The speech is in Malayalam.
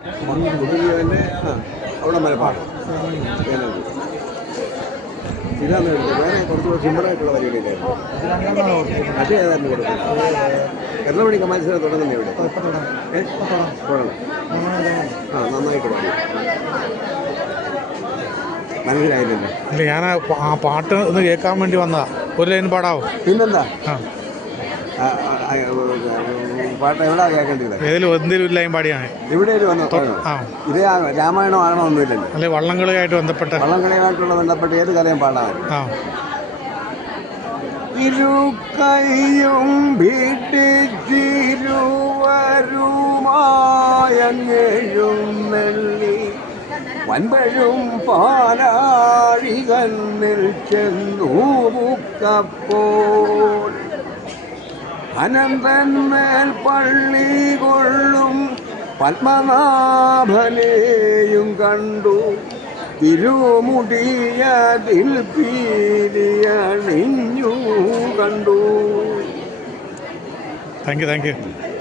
പുതുജീവൻ്റെ അവിടെ വരെ പാടും. ഇതാണ് എടുത്തത്. വേറെ കുറച്ച് സിമ്പിളായിട്ടുള്ള പരിപാടിയിലായിരുന്നു. മറ്റേ ഏതായിരുന്നു കൊടുക്കുന്നത്? എത്ര മണിക്ക് മത്സരം തുടങ്ങുന്നത് ഇവിടെ? തുടങ്ങും. നന്നായിട്ട് പാടി. മനസ്സിലായില്ലല്ലോ. ഇല്ല, ഞാൻ ആ പാട്ട് ഒന്ന് കേൾക്കാൻ വേണ്ടി വന്നതാ. ഒരു ലൈൻ പാടാവോ? പിന്നെന്താ പാട്ട് എവിടാ കേൾക്കേണ്ടത്? എന്തെങ്കിലും ഒരു ലൈൻ പാടിയാണ്. ഇവിടെ വന്നു. ഇതേ രാമായണം ആണോ ഒന്നുമില്ലല്ലോ. അല്ലെ വള്ളംകളിയായിട്ട് ബന്ധപ്പെട്ട ബന്ധപ്പെട്ട് ഏത് കഥയും പാടാൻ. ഇരുക്കൈയും ഭിട്ടിച്ചിരുവരുമായെഴുന്നള്ളി വൻപഴും പാലാഴി കണ്ണിൽ ചെന്നു മുക്കപ്പോൾ അനന്തന്മേൽ പള്ളി കൊള്ളും പത്മനാഭനെയും കണ്ടു. തിരുമുടിയതിൽ പീലിയണിഞ്ഞു കണ്ടു. Thank you.